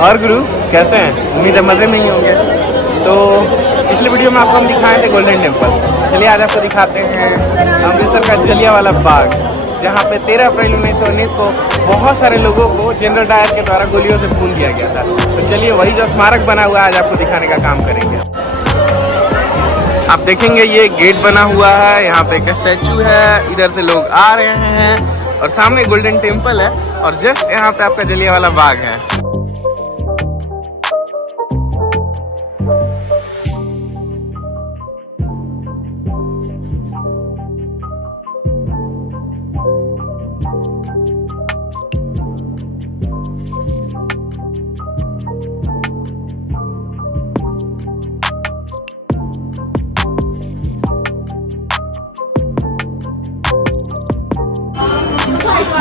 और गुरु कैसे हैं? उम्मीद है मज़े में ही होंगे। तो पिछले वीडियो में आपको हम दिखाए थे गोल्डन टेम्पल। चलिए आज आपको दिखाते हैं अमृतसर का जलियांवाला बाग, जहाँ पे 13 अप्रैल 1919 को बहुत सारे लोगों को जनरल डायर के द्वारा गोलियों से भून दिया गया था। तो चलिए वही जो स्मारक बना हुआ है आज आपको दिखाने का काम करेंगे। आप देखेंगे ये गेट बना हुआ है, यहाँ पे एक स्टैचू है, इधर से लोग आ रहे हैं और सामने गोल्डन टेम्पल है और जस्ट यहाँ पे आपका जलियांवाला बाग है।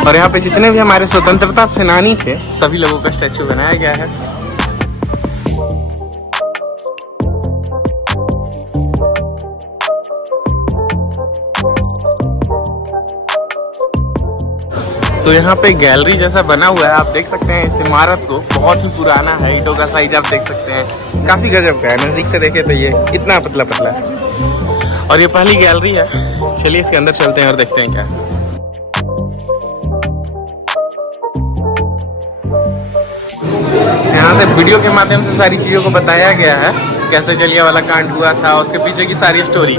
और यहाँ पे जितने भी हमारे स्वतंत्रता सेनानी थे सभी लोगों का स्टैचू बनाया गया है। तो यहाँ पे गैलरी जैसा बना हुआ है, आप देख सकते हैं इस इमारत को। बहुत ही पुराना है, ईंटों का साइज आप देख सकते हैं, काफी गजब का है। नजदीक से देखे तो ये इतना पतला पतला है और ये पहली गैलरी है। चलिए इसके अंदर चलते हैं और देखते हैं क्या है। यहाँ से वीडियो के माध्यम से सारी चीज़ों को बताया गया है, कैसे जलियांवाला कांड हुआ था, उसके पीछे की सारी स्टोरी।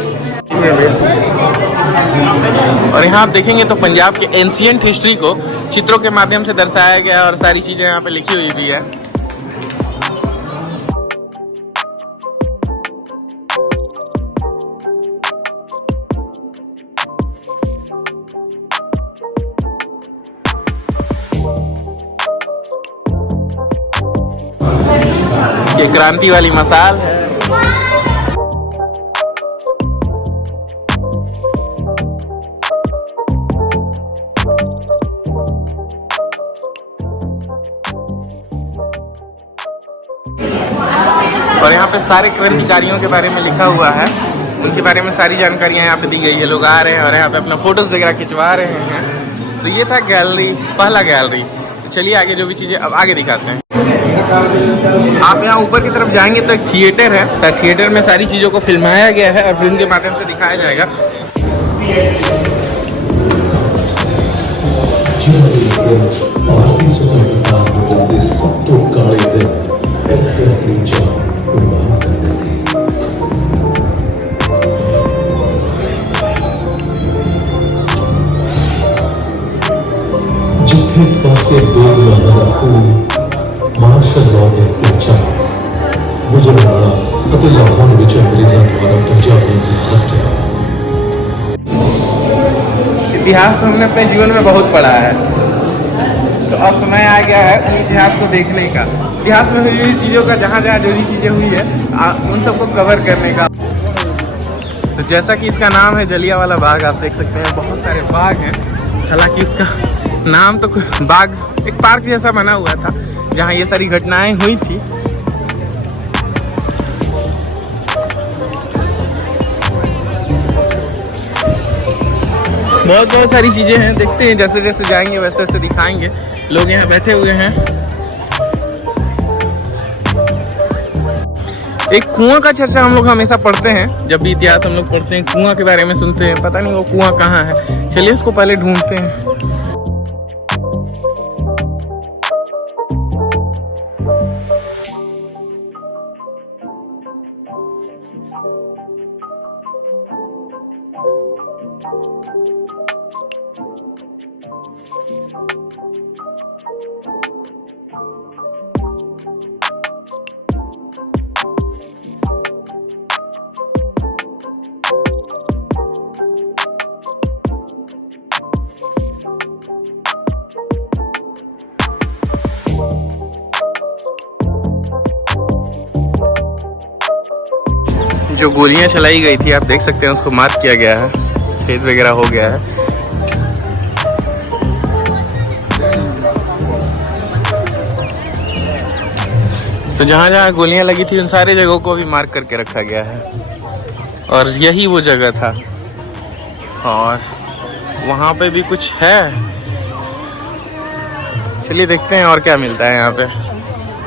और यहाँ आप देखेंगे तो पंजाब के एंशिएंट हिस्ट्री को चित्रों के माध्यम से दर्शाया गया है और सारी चीज़ें यहाँ पे लिखी हुई भी है। ये क्रांति वाली मसाल है। और यहाँ पे सारे क्रांतिकारियों के बारे में लिखा हुआ है, उनके बारे में सारी जानकारियाँ यहाँ पे दी गई है। लोग आ रहे हैं और यहाँ पे अपना फोटोज वगैरह खिंचवा रहे हैं। तो ये था गैलरी, पहला गैलरी। तो चलिए आगे जो भी चीज़ें अब आगे दिखाते हैं। आप यहाँ ऊपर की तरफ जाएंगे तो एक थिएटर है, सर थिएटर में सारी चीज़ों को फिल्माया गया है और फिल्म के माध्यम से दिखाया जाएगा। भारतीय स्वतंत्रता आंदोलन के सब तो काले दिन अपनी जान कुर्बान कर देते। जिथे पासे बेगुनाह दा खून, मार्शल लॉ के अत्याचार, गुजरावाला ਅਤੇ ਲਾਹੌਰ ਵਿੱਚ ਅੰਗਰੇਜ਼ਾਂ ਦੁਆਰਾ ਪੰਜਾਬੀਆਂ ਦੀ हत्या। इतिहास तो हमने अपने जीवन में बहुत पढ़ा है, तो अब समय आ गया है उन इतिहास को देखने का। इतिहास में हुई हुई चीज़ों का, जहाँ जहाँ जो भी चीज़ें हुई है उन सबको कवर करने का। तो जैसा कि इसका नाम है जलियांवाला बाग, आप देख सकते हैं बहुत सारे बाग हैं। हालांकि इसका नाम तो बाग एक पार्क जैसा बना हुआ था जहाँ ये सारी घटनाएं हुई थी। बहुत सारी चीज़ें हैं, देखते हैं जैसे जैसे जाएंगे वैसे वैसे दिखाएंगे। लोग यहाँ बैठे हुए हैं। एक कुआं का चर्चा हम लोग हमेशा पढ़ते हैं, जब भी इतिहास हम लोग पढ़ते हैं कुआं के बारे में सुनते हैं। पता नहीं वो कुआं कहाँ है, चलिए उसको पहले ढूंढते हैं। जो गोलियां चलाई गई थी आप देख सकते हैं, उसको मार्क किया गया है, छेद वगैरह हो गया है। तो जहाँ जहाँ गोलियां लगी थी उन सारे जगहों को भी मार्क करके रखा गया है और यही वो जगह था। और वहाँ पे भी कुछ है, चलिए देखते हैं और क्या मिलता है यहाँ पे।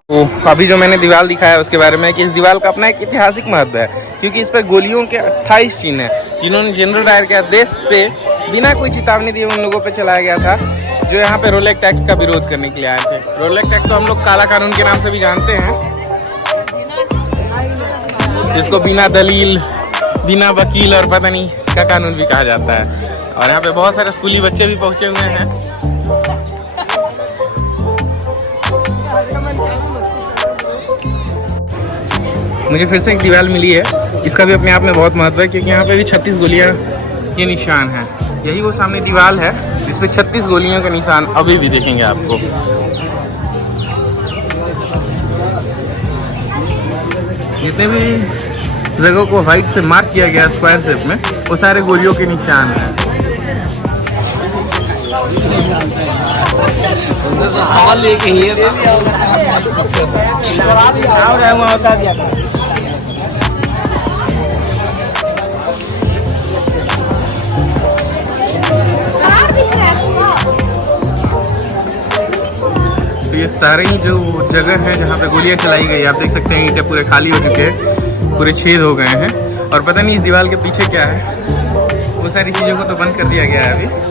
तो अभी जो मैंने दीवार दिखाया उसके बारे में कि इस दीवार का अपना एक ऐतिहासिक महत्व है, क्योंकि इस पर गोलियों के 28 चिन्ह हैं जिन्होंने जनरल डायर के आदेश से बिना कोई चेतावनी दिए उन लोगों पे चलाया गया था जो यहाँ पे रोल एक्ट का विरोध करने के लिए आए थे। रोल एक्ट तो हम लोग काला कानून के नाम से भी जानते हैं, जिसको बिना दलील, बिना वकील और पता नहीं क्या कानून भी कहा जाता है। और यहाँ पे बहुत सारे स्कूली बच्चे भी पहुंचे हुए हैं। मुझे फिर से एक दीवार मिली है, इसका भी अपने आप में बहुत महत्व है क्योंकि यहाँ पे भी 36 गोलियां के निशान हैं। यही वो सामने दीवार है जिसपे 36 गोलियों के निशान अभी भी दिखेंगे आपको। जितने भी जगहों को व्हाइट से मार्क किया गया स्क्वायर शेप में, वो सारे गोलियों के निशान हैं। तो ये सारे ही जो जगह है जहाँ पे गोलियां चलाई गई, आप देख सकते हैं ईंटें पूरे खाली हो चुके हैं, पूरे छेद हो गए हैं। और पता नहीं इस दीवार के पीछे क्या है, वो सारी चीज़ों को तो बंद कर दिया गया है।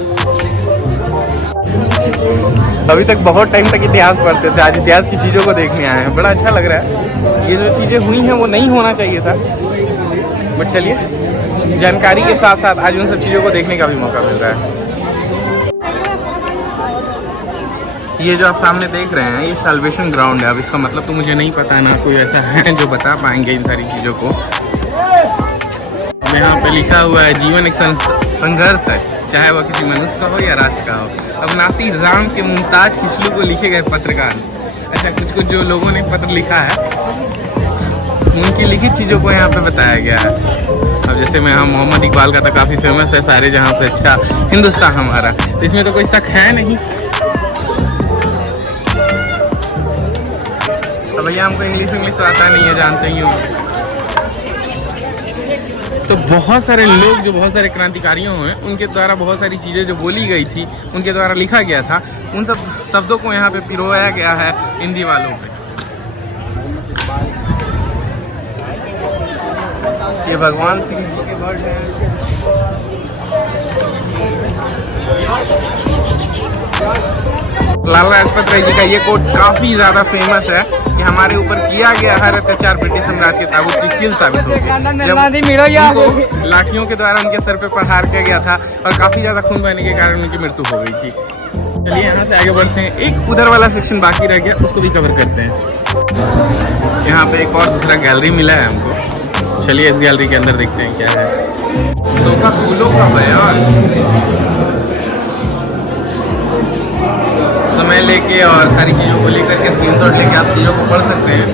अभी तक बहुत टाइम तक इतिहास पढ़ते थे, आज इतिहास की चीज़ों को देखने आए हैं। बड़ा अच्छा लग रहा है। ये जो चीज़ें हुई हैं वो नहीं होना चाहिए था, बट चलिए जानकारी के साथ साथ आज उन सब चीज़ों को देखने का भी मौका मिल रहा है। ये जो आप सामने देख रहे हैं ये साल्वेशन ग्राउंड है। अब इसका मतलब तो मुझे नहीं पता, ना कोई ऐसा है जो बता पाएंगे इन सारी चीज़ों को। यहाँ पे लिखा हुआ है जीवन एक संघर्ष है, चाहे वह किसी मनुष्य का हो या राष्ट्र का हो। अब नासिर राम के मुमताज किस्लू को लिखे गए पत्रकार, अच्छा कुछ जो लोगों ने पत्र लिखा है उनकी लिखित चीज़ों को यहाँ पे बताया गया है। अब जैसे मैं हम मोहम्मद इकबाल का तो काफ़ी फेमस है, सारे जहाँ से अच्छा हिंदुस्तान हमारा, तो इसमें तो कोई शक है नहीं। तो भैया हमको इंग्लिश तो आता नहीं है, जानते ही हो। तो बहुत सारे लोग जो बहुत सारे क्रांतिकारियों हैं उनके द्वारा बहुत सारी चीज़ें जो बोली गई थी उनके द्वारा लिखा गया था, उन सब शब्दों को यहाँ पे पिरोया गया है इन दीवालों पे। ये भगवान सिंह जी के वर्ड हैं। लाला लाजपत राय जी का ये कोट काफी ज्यादा फेमस है कि हमारे ऊपर किया गया हर अत्याचार ब्रिटिश साम्राज्य के ताबूत की कील साबित होगी। लाठियों के द्वारा उनके सर पे प्रहार किया गया था और काफी ज्यादा खून बहने के कारण उनकी मृत्यु हो गई थी। चलिए यहाँ से आगे बढ़ते हैं, एक उधर वाला सेक्शन बाकी रह गया, उसको भी कवर करते हैं। यहाँ पे एक और दूसरा गैलरी मिला है हमको, चलिए इस गैलरी के अंदर देखते हैं क्या है। तो का फूलों का बयान समय लेके और सारी चीज़ों को लेकर के स्क्रीनशॉट लेके आप चीज़ों को पढ़ सकते हैं।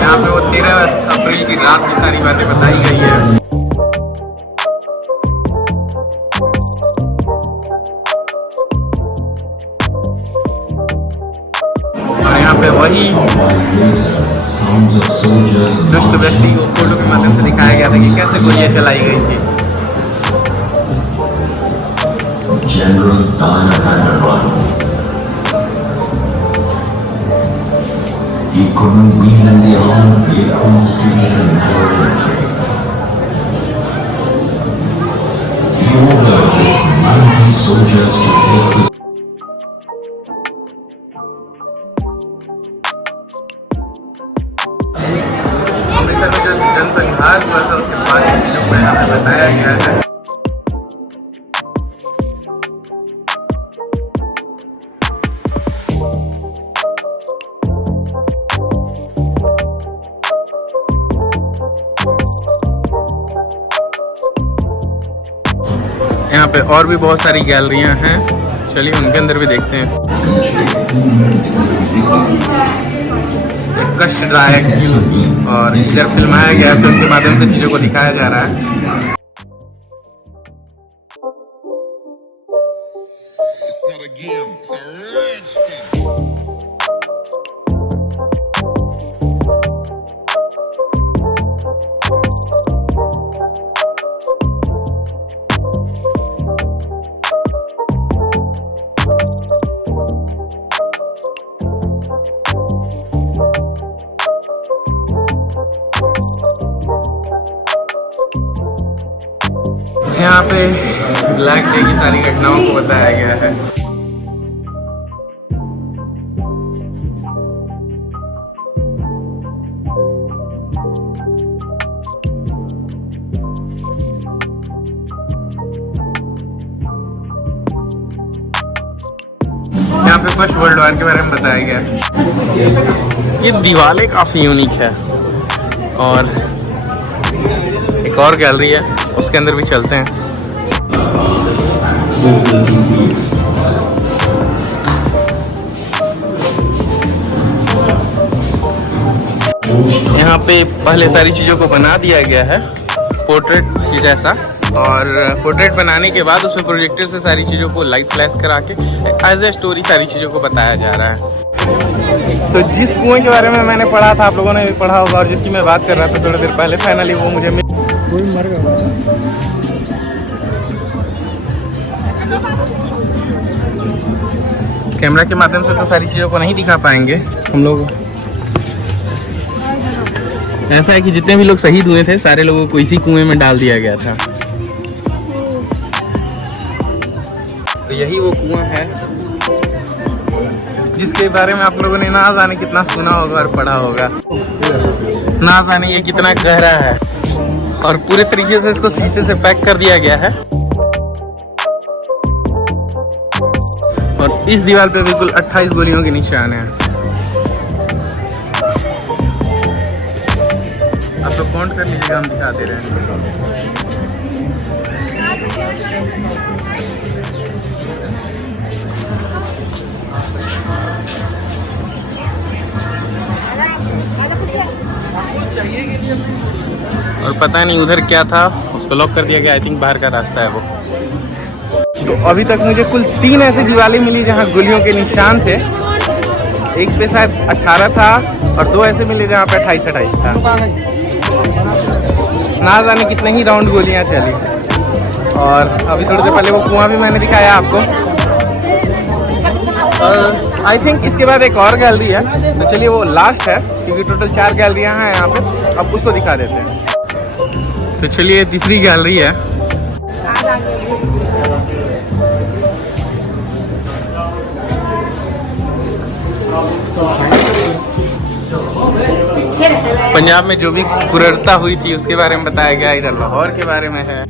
यहाँ पे वो 13 अप्रैल की रात की सारी बातें बताई गई है। वही दुष्ट व्यक्ति को फोटो के माध्यम से दिखाया गया था कि कैसे गोलियां चलाई गई थी। अमेरिका में जो जनसंहार हुआ था उसके बाद जो हमें बताया गया है। यहाँ पे और भी बहुत सारी गैलरियाँ हैं, चलिए उनके अंदर भी देखते हैं। कष्टदायक और जब फिल्माया गया तो उसके माध्यम से चीज़ों को दिखाया जा रहा है। not a game, it's a rich thing. यहाँ पे ब्लैक डे की सारी घटनाओं को बताया गया है। यहाँ पे फर्स्ट वर्ल्ड वॉर के बारे में बताया गया है। ये दीवारें काफ़ी यूनिक है और एक और गैलरी है, उसके अंदर भी चलते हैं। यहाँ पे पहले सारी चीज़ों को बना दिया गया है पोर्ट्रेट की जैसा, और पोर्ट्रेट बनाने के बाद उसमें प्रोजेक्टर से सारी चीज़ों को लाइट फ्लैश करा के एज ए स्टोरी सारी चीज़ों को बताया जा रहा है। तो जिस कुएं के बारे में मैंने पढ़ा था, आप लोगों ने भी पढ़ा होगा, और जिसकी मैं बात कर रहा था थोड़ी देर पहले, फाइनली वो मुझे मर गया। कैमरा के माध्यम से तो सारी चीज़ों को नहीं दिखा पाएंगे हम लोग। ऐसा है कि जितने भी लोग शहीद हुए थे सारे लोगों को इसी कुएं में डाल दिया गया था। तो यही वो कुआं है जिसके बारे में आप लोगों ने ना जाने कितना सुना होगा और पढ़ा होगा। ना जाने ये कितना गहरा है, और पूरे तरीके से इसको शीशे से पैक कर दिया गया है। और इस दीवार पे बिल्कुल 28 गोलियों के निशान हैं। आप तो काउंट कर लीजिएगा, हम दिखा दे रहे हैं। और पता नहीं उधर क्या था, उसको लॉक कर दिया गया। आई थिंक बाहर का रास्ता है वो। तो अभी तक मुझे कुल 3 ऐसी दीवारें मिली जहाँ गोलियों के निशान थे। एक पे शायद 18 था और 2 ऐसे मिले जहाँ पे 28 था। ना जाने कितने ही राउंड गोलियाँ चली। और अभी थोड़ी देर पहले वो कुआं भी मैंने दिखाया आपको। और आई थिंक इसके बाद एक और गैलरी है, तो चलिए वो लास्ट है, क्योंकि टोटल 4 गैलरियाँ हैं यहाँ पे। अब उसको दिखा देते हैं। तो चलिए तीसरी गैलरी है। पंजाब में जो भी क्रूरता हुई थी उसके बारे में बताया गया। इधर लाहौर के बारे में है।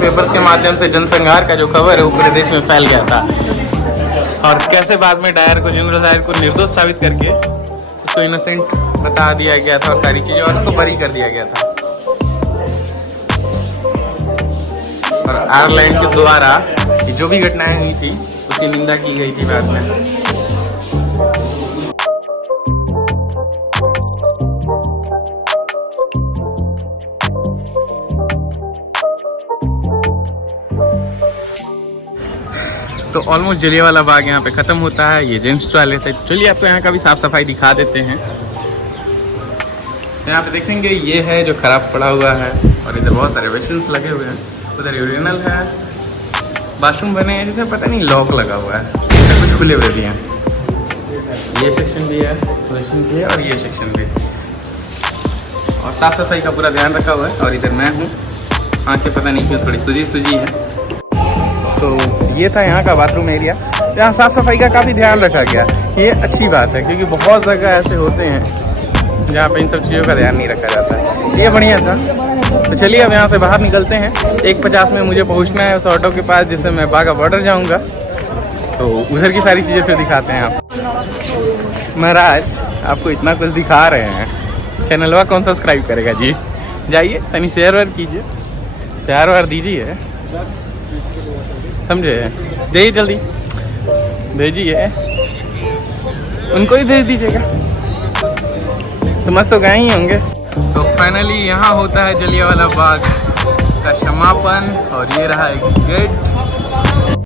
पेपर्स के माध्यम से जनसंहार का जो खबर है वो पूरे देश में फैल गया था, और कैसे बाद में डायर को, जनरल डायर को निर्दोष साबित करके उसको इनोसेंट बता दिया गया था और सारी चीजें, और उसको बरी कर दिया गया था। और आयरलैंड के द्वारा जो भी घटनाएं हुई थी उसकी निंदा की गई थी बाद में। तो ऑलमोस्ट जलियांवाला बाग यहाँ पे ख़त्म होता है। ये जेम्स टॉयलेट है। चलिए आपको यहाँ का भी साफ़ सफाई दिखा देते हैं। यहाँ पे देखेंगे ये है जो ख़राब पड़ा हुआ है, और इधर बहुत सारे वेशंस लगे हुए हैं। उधर यूरिनल है, बाथरूम बने हैं जिसमें पता नहीं लॉक लगा हुआ है, कुछ खुले हुए भी हैं। ये सेक्शन भी है, वेशन भी है, और ये सेक्शन भी है। और साफ़ सफाई का पूरा ध्यान रखा हुआ है। और इधर मैं हूँ, आँखें पता नहीं क्यों थोड़ी सूजी है। तो ये था यहाँ का बाथरूम एरिया, जहाँ साफ़ सफाई का काफ़ी ध्यान रखा गया। ये अच्छी बात है, क्योंकि बहुत जगह ऐसे होते हैं जहाँ पे इन सब चीज़ों का ध्यान नहीं रखा जाता है। ये बढ़िया था। तो चलिए अब यहाँ से बाहर निकलते हैं। 1:50 में मुझे पहुँचना है उस ऑटो के पास जिससे मैं बाघा बॉर्डर जाऊँगा। तो उधर की सारी चीज़ें फिर दिखाते हैं आप। महाराज आपको इतना कुछ दिखा रहे हैं, चैनलवा कौन सब्सक्राइब करेगा जी? जाइए तनी शेयर वार कीजिए, प्यार वार दीजिए, समझे? जाइए जल्दी भेजिए। उनको ही भेज दीजिएगा, समझ तो गए ही होंगे। तो फाइनली यहाँ होता है जलियांवाला बाग का समापन और ये रहा एक गेट।